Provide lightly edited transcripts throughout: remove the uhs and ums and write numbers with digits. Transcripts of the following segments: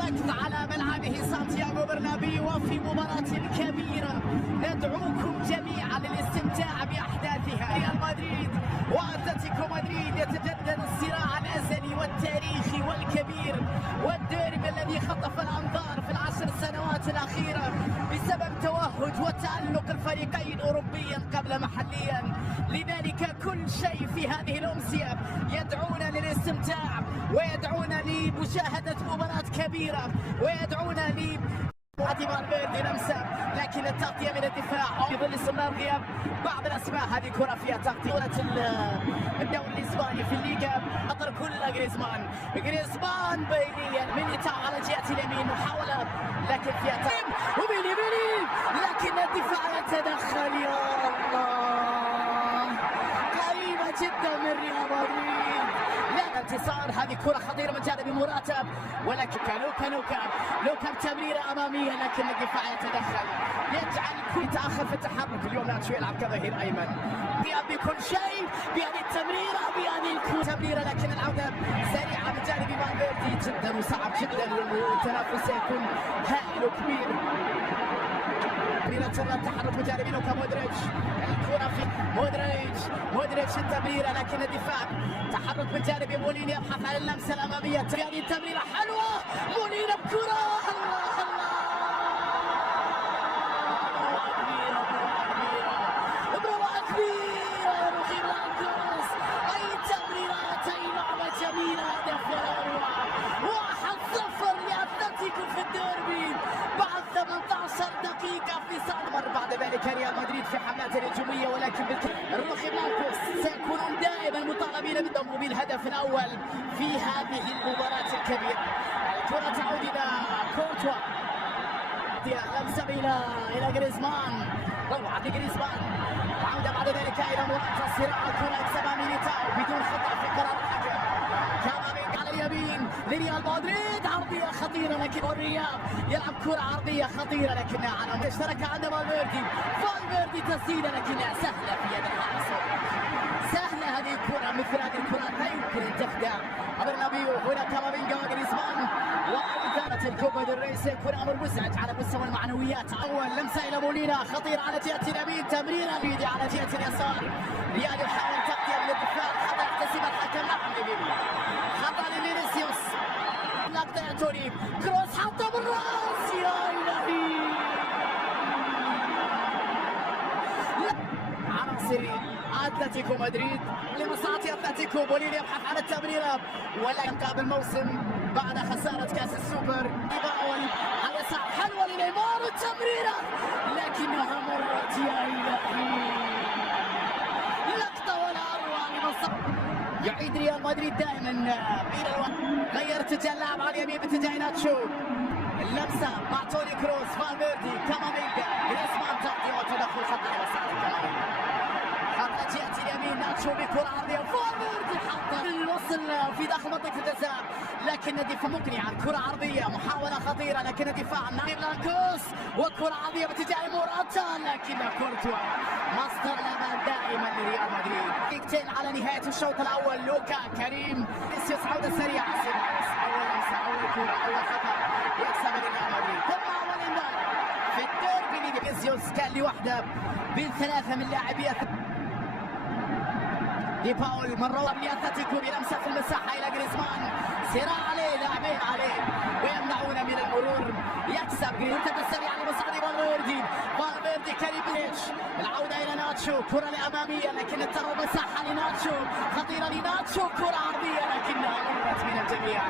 البث على ملعبه سانتياغو برنابيو وفي مباراة كبيرة ندعوكم جميعا للاستمتاع بأحداثها. ريال مدريد وأتلتيكو مدريد يتجدد الصراع الأزلي والتاريخي والكبير والديربي الذي خطف الأنظار في العشر سنوات الأخيرة بسبب توهج وتألق الفريقين أوروبيا قبل محليا. لذلك كل شيء في هذه الأمسية يدعونا للاستمتاع ويدعونا لمشاهدة مباراة كبيرة ويدعونا فالفيردي لمسه، لكن التغطية من الدفاع في ظل استمرار غياب بعض الأسماء. هذه كرة فيها تغطية الدوري الإسباني في الليغا خطر كلها جريزمان بينيا ميليتاو على جهة اليمين محاولة لكن فيها تغطية وبيلي لكن الدفاع يتدخل. يا الله قريبة جدا من ريال مدريد. لا انتصار. هذه كرة خطيرة من جانب مراتب ولكن لوكا تمريرة أمامية لكن الدفاع يتدخل يجعل كل يتأخر في التحرك. اليوم ناتشو يلعب كظهير أيمن بكل شيء بهذه التمريرة بهذه التمريرة لكن العودة سريعة من جانب فالفيردي جدا وصعب جدا والتنافس سيكون هائل وكبير. التحرك من جانب لوكا مودريتش. الكرة في مودريتش التمريرة لكن الدفاع. تحرك من جانب موليني يبحث عن اللمسة الأمامية. هذه التمريرة حلوة موليني بكرة. امرأة كبيرة يا رخيم العنكوس. أي تمريرات أي لعبة جميلة. هدف ولا أروع. 1-0 لأتلتيكو في الديربي بعد 18 دقيقة في صدمر. بعد ذلك ريال مدريد في حملات الهجومية ولكن الرخي ماركوس سيكونون دائما مطالبين بالضم بالهدف الأول في هذه المباراة الكبيرة. الكرة تعود إلى كورتوا. لمسة إلى جريزمان. روعة جريزمان. عودة بعد ذلك إلى مراقبة الصراع. الكرة يكسبها ميليتاو بدون خطأ في قرار الحكم. كامافينجا على اليمين لريال مدريد. عرضية خطيرة لكن الرياض يلعب كرة عرضية خطيرة لكنها على اشترك عند فالفيردي تسديدة لكنها سهلة في يد الحارس. سهلة هذه الكرة. مثل هذه الكرة لا يمكن أن تخدع. برنابيو هنا كامافينجا وجريزمان وإدارة الكوبا ديل ري سيكون أمر مزعج على مستوى المعنويات. أول لمسة إلى مولينا خطير على جهة اليمين. تمريرة بيدي على جهة اليسار. ريال يحاول تغطية من الدفاع. خطأ احتسب الحكم. خطأ لفينيسيوس. لقطة يا توني كروس حطه بالراس. يا إلهي عناصر أتلتيكو مدريد لمصلحة أتلتيكو. بوليني يبحث عن التمريرة ولكن قبل الموسم بعد خسارة كأس السوبر. باول على يسار حلوة لنيمار التمريرة لكنها مرت. يا إلهي لقطة ولا أروع لمصلحة. يعيد ريال مدريد دائما بين الوقت. غير اتجاه اللاعب على اليمين باتجاه ناتشو. اللمسة مع توني كروس. فالفيردي كامافينجا جريزمان تغطية وتدخل خطأ لمصلحة كامافينجا. خط جهة اليمين ناتشو بكرة عرضية. فالفيردي حطها الوصل في داخل منطقة الجزاء لكن الدفاع مقنعا. كرة عرضية محاولة خطيرة لكن الدفاع نايم لانكوس وكرة عرضية باتجاه موراتا لكن كورتوا مصدر الأمان دائما لريال مدريد. دقيقتين على نهاية الشوط الأول. لوكا كريم فينيسيوس عودة سريعة. أول لمسة أول كرة أول خطأ يكسب ريال مدريد. ثم أول انذار في الديربي. فينيسيوس كان لوحده بين ثلاثة من لاعبيه. دي باول مرة لأتلتيكو بلمسة في المساحة إلى جريزمان. صراع عليه لاعبين عليه ويمنعون من المرور. يكسب جريزمان السريع لمصعد فالفيردي كريم. العودة إلى ناتشو. كرة الأمامية لكن الترى مساحة لناتشو خطيرة لناتشو. كرة عرضية لكنها مرت من الجميع.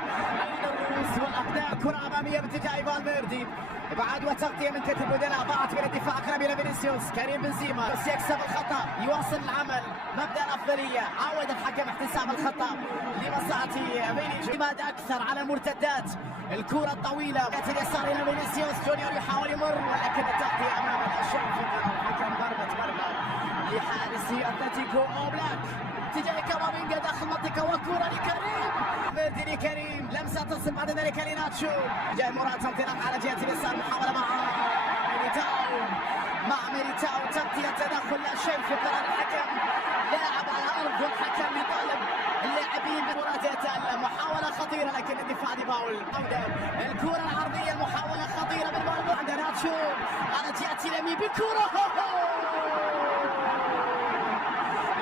أين الرؤوس والأقدام. كرة أمامية باتجاه فالفيردي. ابعاد وتغطية من كتف بدلاء. ضاعت من الدفاع أقرب إلى فينيسيوس. كريم بنزيما بس يكسب الخطأ يواصل العمل. مبدأ الأفضلية. عود الحكم احتساب الخطأ لمصلحة فينيسيوس. اعتماد أكثر على المرتدات. الكرة الطويلة جهة اليسار إلى فينيسيوس. جونيور يحاول يمر ولكن التغطية أمام الأشواط. الحكم ضربة لحارس أتلتيكو أوبلاك تجاه كامافينجا داخل المنطقة وكرة لكريم. فيردي لكريم. لمسة تصل بعد ذلك لناتشو. جاي موراتا انطلاق على جهة اليسار. محاولة مع ميليتاو تغطية تدخل لا شيء في قرار الحكم. لاعب على الأرض والحكم يطالب اللاعبين بالمباراة. يتألم. محاولة خطيرة لكن الدفاع دي باول. الكرة العرضية المحاولة خطيرة بالمرمى عند ناتشو. على جهة اليمين بالكرة.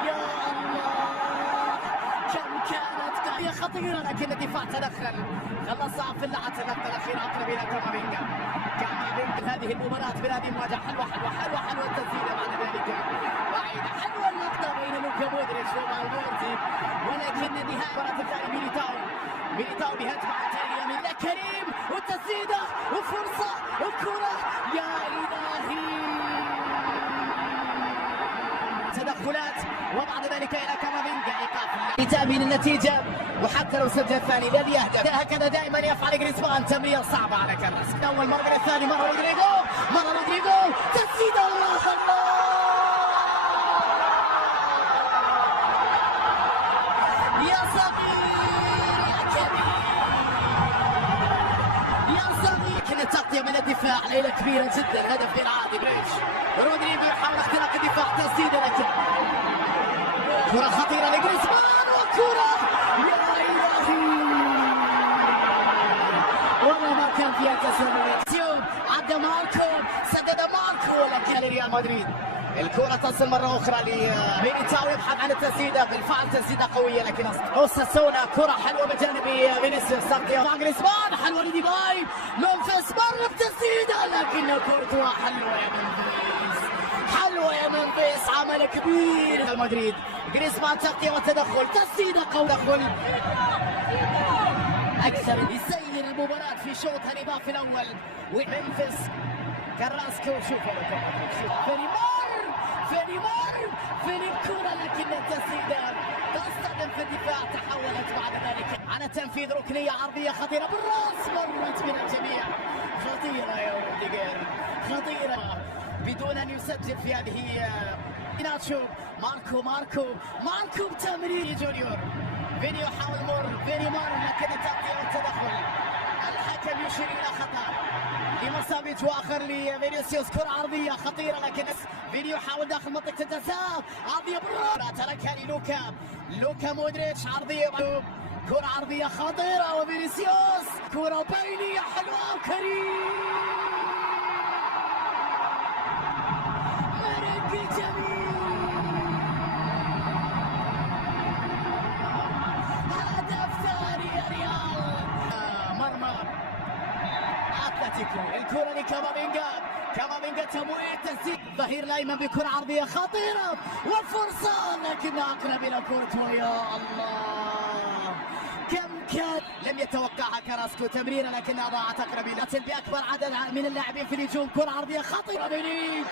يا الله كم كانت قضية خطيرة لكن الدفاع تدخل. خلصها في اللحظة الأخيرة أقرب إلى كامافينجا. كامافينجا هذه المباراة بهذه المواجهة حلوة التسديدة بعد ذلك بعيدة. حلوة اللقطة بين لوكا مودريتش وفالفيردي ولكن نهاية المباراة الثانية ميليتاو بهجمة عالية من كريم والتسديدة وفرصة والكرة يا إلهي. تدخلات وبعد ذلك إلى كامافينجا إيقاف لتأمين النتيجة وحتى لو سجل الثاني لن يهدف. هكذا دائما يفعل جريزمان. تمريرة صعبة على كارلوس. أول مرة الثاني مرة رودريجو تسديدة. الله يا صغير يا كبير يا صغير. كانت تغطية من الدفاع ليلة كبيرة جدا. هدف غير عادي. رودريجو يحاول اختراق الدفاع تسديدة لكن كرة خطيرة لجريزمان وكرة يا إلهي والله ما كان فيها تسلل. عدى ماركو سدد ماركو لكن لريال مدريد. الكرة تصل مرة أخرى لميليتاو يبحث عن التسديدة. بالفعل تسديدة قوية لكن أوساسونا كرة حلوة بجانب فينيسيوس. تغطية مع جريزمان حلوة لديباي. منفس مرة بتسديدة لكن كورتوا حلوة يا منفس عمل كبير مدريد. جريزمان تغطية والتدخل تسديدة قوية. تدخل أكثر يسير المباراة في شوطها نباف في الأول. ومنفس كراسكو شوفوا فيني كرة لكن التسديدة تصطدم في الدفاع. تحولت بعد ذلك على تنفيذ ركنية عرضية خطيرة بالراس مرت من الجميع. خطيرة يا روديجر خطيرة بدون أن يسجل في هذه. ناتشو ماركو بتمرير جونيور. فيني يحاول فيني لكن التغطية والتدخل. الحكم يشير إلى خطأ لمسافيتش واخر لفينيسيوس. كرة عرضية خطيرة لكن فيني يحاول داخل منطقة الجزاء. عرضية بالراس تركها لوكا مودريتش. عرضية كرة عرضية خطيرة وفينيسيوس كرة بينية حلوة وكريم مرق جميل. هدف ثاني يا ريال. مرمى اتلتيكو. الكرة لكامافينجا تمويه تسديد. ظهير الايمن بكرة عرضية خطيرة وفرصة لكن اقرب الى كورتوا. يا الله كم كان لم يتوقعها كراسكو. تمريرة لكنها ضاعت اقرب الى باكبر عدد من اللاعبين في الهجوم. كرة عرضية خطيرة. فيني